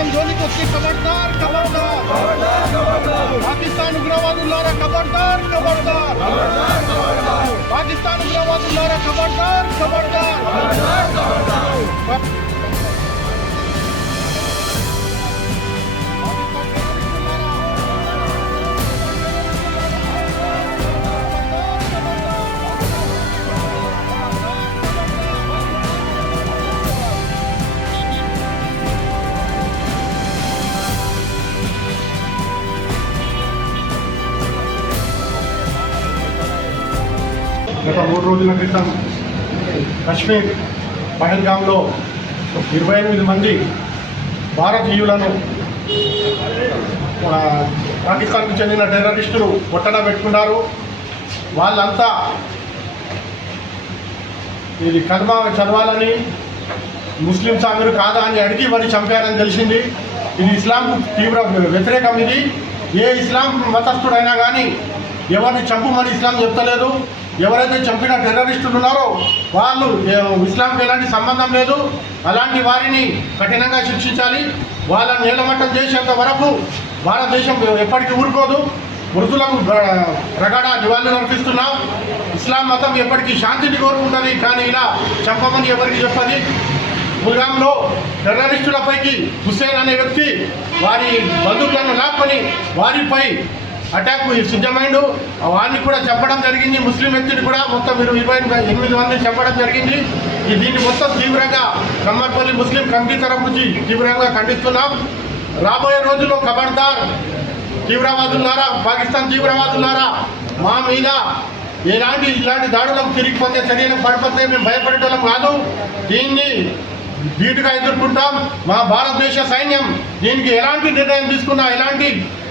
आपके खबरदार खबरदार पाकिस्तान उग्रवादुल्लारा खबरदार खबरदार पाकिस्तान उग्रवादुल्लारा खबरदार खबरदार గత మూడు రోజుల క్రితం కశ్మీర్ పహల్గామ్లో ఇరవై ఎనిమిది మంది భారతీయులను పాకిస్తాన్కు చెందిన టెర్రరిస్టులు పొట్టన పెట్టుకున్నారు. వాళ్ళంతా ఇది కర్మ చదవాలని ముస్లిం సాగులు కాదా అని అడిగి మరి చంపారని తెలిసింది. ఇది ఇస్లాంకు తీవ్ర వ్యతిరేకం ఇది. ఏ ఇస్లాం మతస్థుడైనా కానీ ఎవరిని చంపమని ఇస్లాం చెప్తలేదు. ఎవరైతే చంపిన టెర్రరిస్టులు ఉన్నారో వాళ్ళు ఇస్లాంకి ఎలాంటి సంబంధం లేదు. అలాంటి వారిని కఠినంగా శిక్షించాలి. వాళ్ళని నేలమట్టం చేసేంత వరకు భారతదేశం ఎప్పటికీ ఊరుకోదు. మృతులకు గ- ప్రగాఢ నివాళులు అర్పిస్తున్నాం. ఇస్లాం మతం ఎప్పటికీ శాంతిని కోరుకుంటుంది కానీ ఇలా చంపమని ఎవరికి చెప్పది? ముల్గాంలో టెర్రరిస్టులపైకి హుస్సేన్ అనే వ్యక్తి వారి బంధువులను లాక్కొని వారిపై అటాక్ సిద్ధమైండు. వారిని కూడా చెప్పడం జరిగింది. ముస్లిం వ్యక్తిని కూడా మొత్తం ఇరవై ఇరవై ఎనిమిది మంది చెప్పడం జరిగింది. ఈ దీన్ని మొత్తం తీవ్రంగా కమ్మర్పల్లి ముస్లిం కమిటీ తరపు నుంచి తీవ్రంగా ఖండిస్తున్నాం. రాబోయే రోజుల్లో ఖబర్దార్ తీవ్రవాదులారా పాకిస్తాన్ తీవ్రవాదులారా మా మీద ఎలాంటి ఇలాంటి దాడులకు తిరిగిపోతే చర్యలు పడిపోతే మేము భయపడేటోళ్ళం కాదు. దీన్ని ధీటుగా ఎదుర్కొంటాం. మా భారతదేశ సైన్యం దీనికి ఎలాంటి నిర్ణయం తీసుకున్నా ఎలాంటి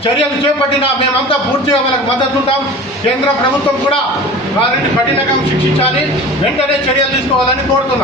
చర్యలు చేపట్టినా మేమంతా పూర్తిగా వాళ్ళకి మద్దతు ఉంటాం. కేంద్ర ప్రభుత్వం కూడా వారిని కఠినంగా శిక్షించాలి. వెంటనే చర్యలు తీసుకోవాలని కోరుతున్నాం.